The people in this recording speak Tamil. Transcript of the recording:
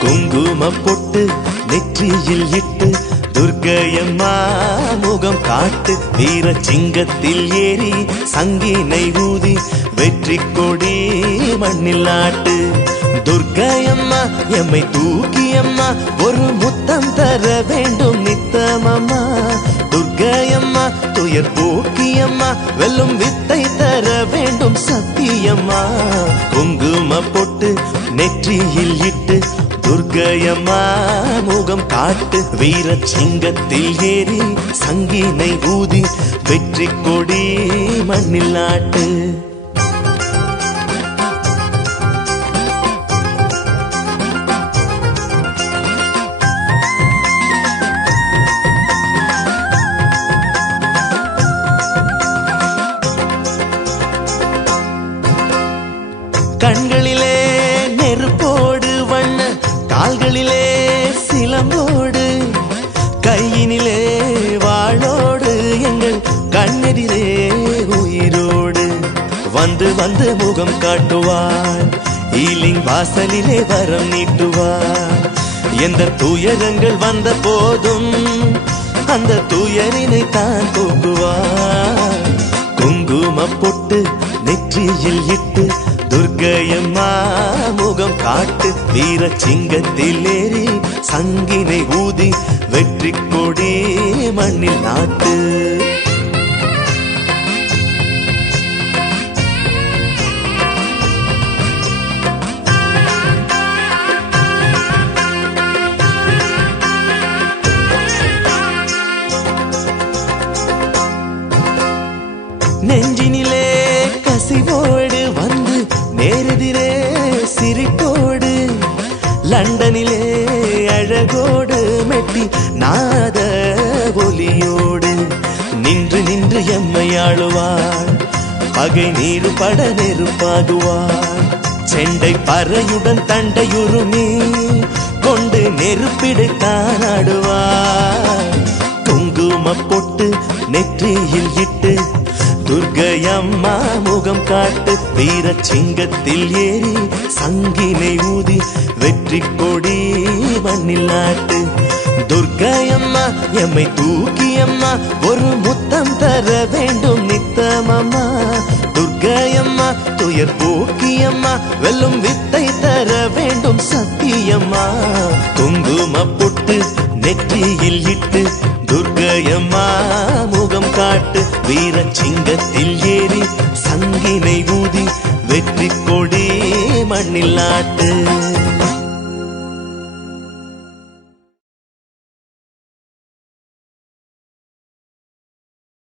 குங்கும பொட்டு நெற்றியில் இட்டு துர்க்கையம்மா முகம் காட்டு வீர சிங்கத்தில் ஏறி சங்கினை ஊதி வெற்றி கொடி மண்ணில் நாட்டு. துர்க்கையம்மா எம்மை தூக்கியம்மா ஒரு முத்தம் தர வேண்டும் நித்தமம்மா. துர்க்கையம்மா துயர் போக்கியம்மா வெல்லும் வித்தை தர வேண்டும் சத்தியம்மா. குங்கும பொட்டு நெற்றியில் இட்டு துர்க்கையம்மா முகம் காட்டு வீர சிங்கத்தில் ஏறி சங்கினை ஊதி வெற்றி கொடி மண்ணில் நாட்டு கையினிலே வாளோடு எங்கள் கண்ணெதிரே உயிரோடு வந்து வந்து முகம் காட்டுவார். ஈலிங் வாசலிலே வரம் நீட்டுவார். எந்த துயரங்கள் வந்த போதும் அந்த துயரினை தான் தூக்குவார். குங்கும பொட்டு நெற்றியில் இட்டு துர்க்கையம்மா முகம் காட்டு வீர சிங்கத்தில் ஏறி சங்கினை ஊதி வெற்றி கொடி மண்ணில் நாட்டு. நெஞ்சினிலே கசிவோடு அழகோடு நாத ஒலியோடு நின்று நின்று எம்மை ஆளுவாள் பகை நீரு பட நெருப்பாகுவாள் செண்டை பறையுடன் தண்டையுருமே கொண்டு நெருப்பிடைத்தான் ஆடுவாள் குங்கும பொட்டு நெற்றியில் இட்டு துர்க்கையம்மா முகம் காட்டு வீர சிங்கத்தில் ஏறி சங்கினை ஊதி வெற்றி கொடி மண்ணில் நாட்டு துர்க்கையம்மா எம்மை தூக்கியம்மா ஒரு முத்தம் தர வேண்டும் நித்தமம்மா. துர்க்கையம்மா துயர் போக்கியம்மா வெல்லும் வித்தை தர வேண்டும் சத்தியம்மா. குங்கும பொட்டு நெற்றியில் இட்டு துர்க்கையம்மா முகம் காட்டு வீர சிங்கத்தில் ஏறி சங்கினை ஊதி வெற்றி கொடி மண்ணில் நாட்டு